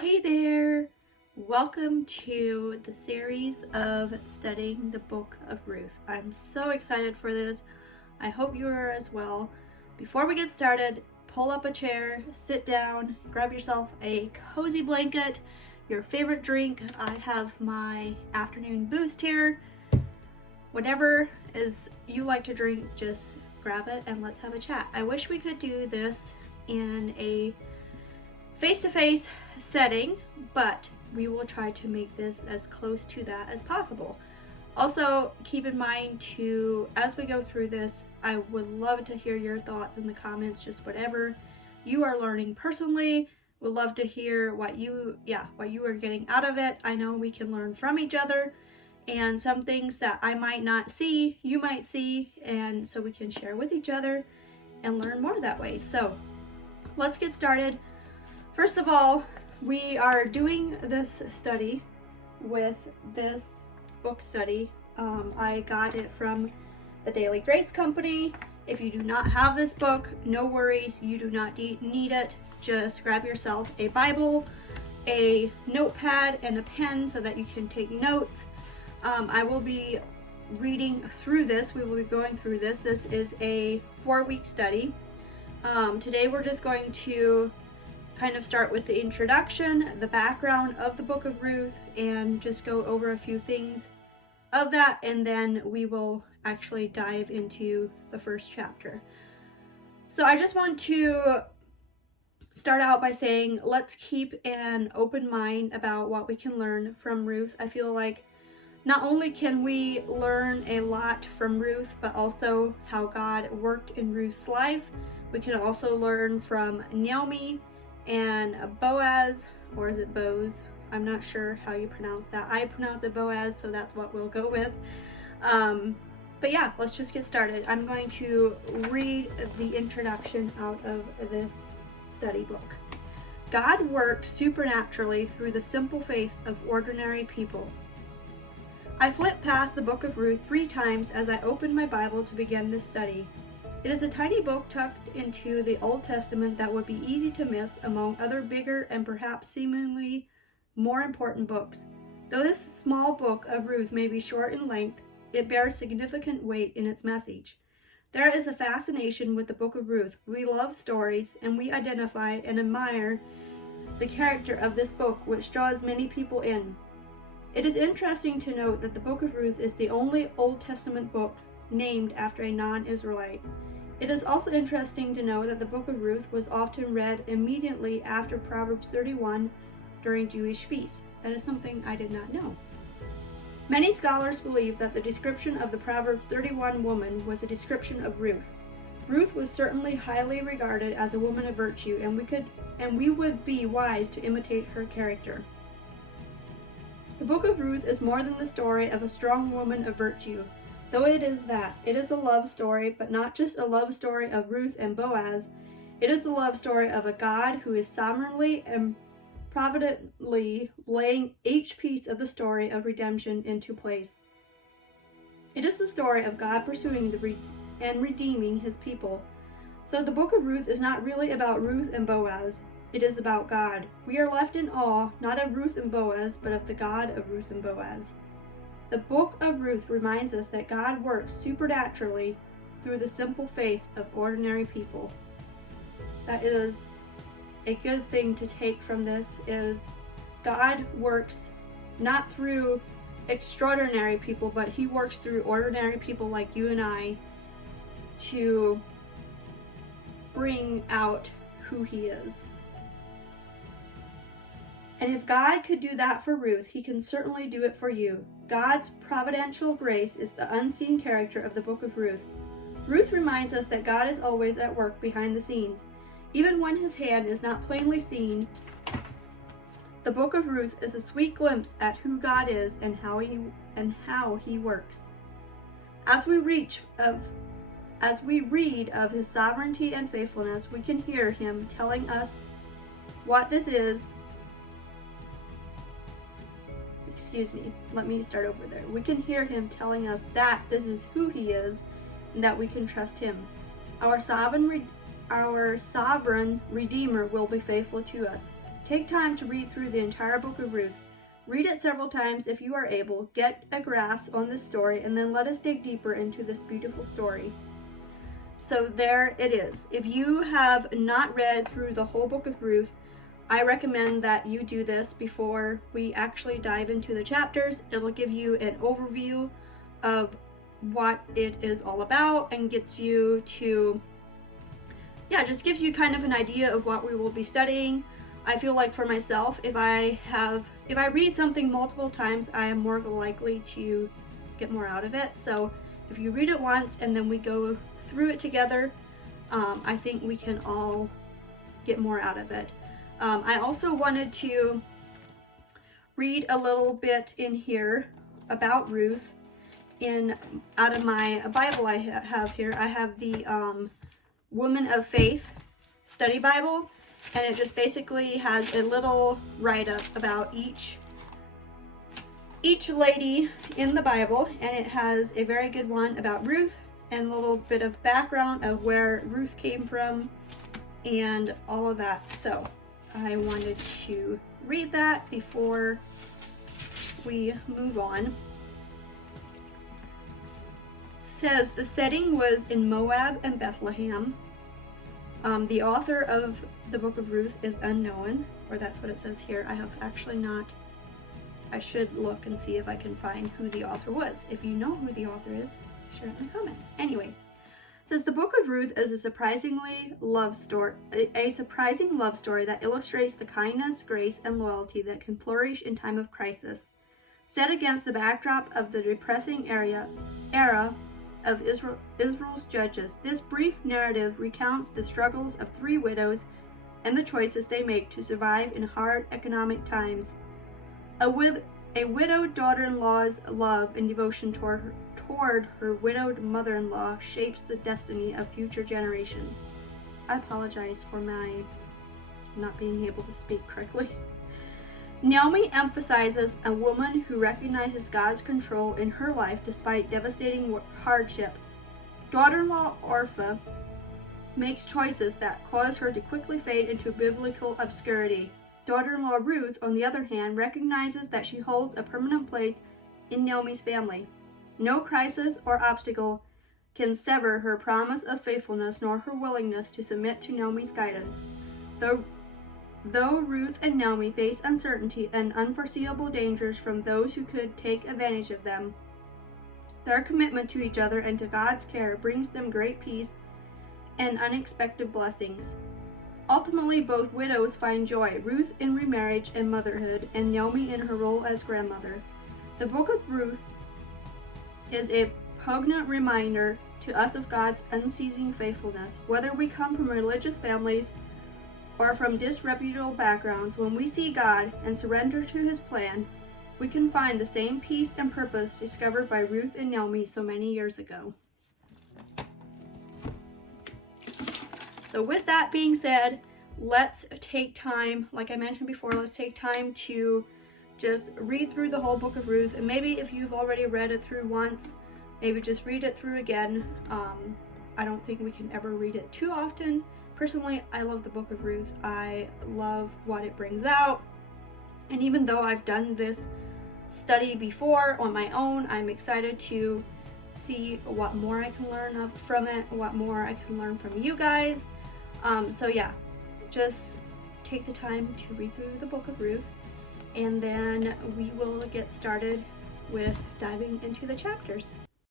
Hey there! Welcome to the series of studying the book of Ruth. I'm so excited for this. I hope you are as well. Before we get started, pull up a chair, sit down, grab yourself a cozy blanket, your favorite drink. I have my afternoon boost here. Whatever is you like to drink, just grab it and let's have a chat. I wish we could do this in a face-to-face setting, but we will try to make this as close to that as possible. Also, keep in mind as we go through this, I would love to hear your thoughts in the comments, just whatever you are learning personally. Would love to hear what you are getting out of it. I know we can learn from each other, and some things that I might not see, you might see, and so we can share with each other and learn more that way. So let's get started. First of all, we are doing this study with this book study. I got it from the Daily Grace Company. If you do not have this book, no worries, you do not need it. Just grab yourself a Bible, a notepad, and a pen so that you can take notes. I will be reading through this. We will be going through this. This is a 4-week study. Today we're just going to kind of start with the introduction, the background of the book of Ruth, and just go over a few things of that, and then we will actually dive into the first chapter. So I just want to start out by saying let's keep an open mind about what we can learn from Ruth. I feel like not only can we learn a lot from Ruth, but also how God worked in Ruth's life. We can also learn from Naomi and Boaz, or is it Boaz? I'm not sure how you pronounce that. I pronounce it Boaz, so that's what we'll go with. But yeah, let's just get started. I'm going to read the introduction out of this study book. God works supernaturally through the simple faith of ordinary people. I flipped past the book of Ruth 3 times as I opened my Bible to begin this study. It is a tiny book tucked into the Old Testament that would be easy to miss among other bigger and perhaps seemingly more important books. Though this small book of Ruth may be short in length, it bears significant weight in its message. There is a fascination with the book of Ruth. We love stories, and we identify and admire the character of this book, which draws many people in. It is interesting to note that the book of Ruth is the only Old Testament book named after a non-Israelite. It is also interesting to know that the book of Ruth was often read immediately after Proverbs 31 during Jewish feasts. That is something I did not know. Many scholars believe that the description of the Proverbs 31 woman was a description of Ruth. Ruth was certainly highly regarded as a woman of virtue, and we would be wise to imitate her character. The book of Ruth is more than the story of a strong woman of virtue. Though it is that, it is a love story, but not just a love story of Ruth and Boaz. It is the love story of a God who is sovereignly and providently laying each piece of the story of redemption into place. It is the story of God pursuing and redeeming his people. So the book of Ruth is not really about Ruth and Boaz. It is about God. We are left in awe, not of Ruth and Boaz, but of the God of Ruth and Boaz. The book of Ruth reminds us that God works supernaturally through the simple faith of ordinary people. That is a good thing to take from this, is God works not through extraordinary people, but he works through ordinary people like you and I to bring out who he is. And if God could do that for Ruth, he can certainly do it for you. God's providential grace is the unseen character of the book of Ruth. Ruth reminds us that God is always at work behind the scenes. Even when his hand is not plainly seen, the book of Ruth is a sweet glimpse at who God is and how he works. As we read of his sovereignty and faithfulness, we can hear him telling us what this is. Let me start over there. We can hear him telling us that this is who he is and that we can trust him. Our sovereign Redeemer will be faithful to us. Take time to read through the entire book of Ruth. Read it several times if you are able. Get a grasp on this story, and then let us dig deeper into this beautiful story. So there it is. If you have not read through the whole book of Ruth, I recommend that you do this before we actually dive into the chapters. It will give you an overview of what it is all about and gets you to, just gives you kind of an idea of what we will be studying. I feel like for myself, if I read something multiple times, I am more likely to get more out of it. So if you read it once and then we go through it together, I think we can all get more out of it. I also wanted to read a little bit in here about Ruth out of my Bible I have here. I have the Woman of Faith study Bible, and it just basically has a little write-up about each lady in the Bible, and it has a very good one about Ruth and a little bit of background of where Ruth came from and all of that. So I wanted to read that before we move on. It says the setting was in Moab and Bethlehem. The author of the book of Ruth is unknown, or that's what it says here. I have actually not. I should look and see if I can find who the author was. If you know who the author is, share it in the comments. Anyway, it says the book of Ruth is a surprising love story that illustrates the kindness, grace, and loyalty that can flourish in time of crisis. Set against the backdrop of the depressing era of Israel's judges, this brief narrative recounts the struggles of three widows and the choices they make to survive in hard economic times. A widowed daughter-in-law's love and devotion toward her widowed mother-in-law shapes the destiny of future generations. I apologize for my not being able to speak correctly. Naomi emphasizes a woman who recognizes God's control in her life despite devastating hardship. Daughter-in-law Orpha makes choices that cause her to quickly fade into biblical obscurity. Daughter-in-law Ruth, on the other hand, recognizes that she holds a permanent place in Naomi's family. No crisis or obstacle can sever her promise of faithfulness nor her willingness to submit to Naomi's guidance. Though Ruth and Naomi face uncertainty and unforeseeable dangers from those who could take advantage of them, their commitment to each other and to God's care brings them great peace and unexpected blessings. Ultimately, both widows find joy, Ruth in remarriage and motherhood, and Naomi in her role as grandmother. The book of Ruth is a poignant reminder to us of God's unceasing faithfulness. Whether we come from religious families or from disreputable backgrounds, when we see God and surrender to His plan, we can find the same peace and purpose discovered by Ruth and Naomi so many years ago. So with that being said, let's take time, like I mentioned before, let's take time to just read through the whole book of Ruth. And maybe if you've already read it through once, maybe just read it through again. I don't think we can ever read it too often. Personally, I love the book of Ruth. I love what it brings out. And even though I've done this study before on my own, I'm excited to see what more I can learn from it, what more I can learn from you guys. So yeah, just take the time to read through the book of Ruth, and then we will get started with diving into the chapters.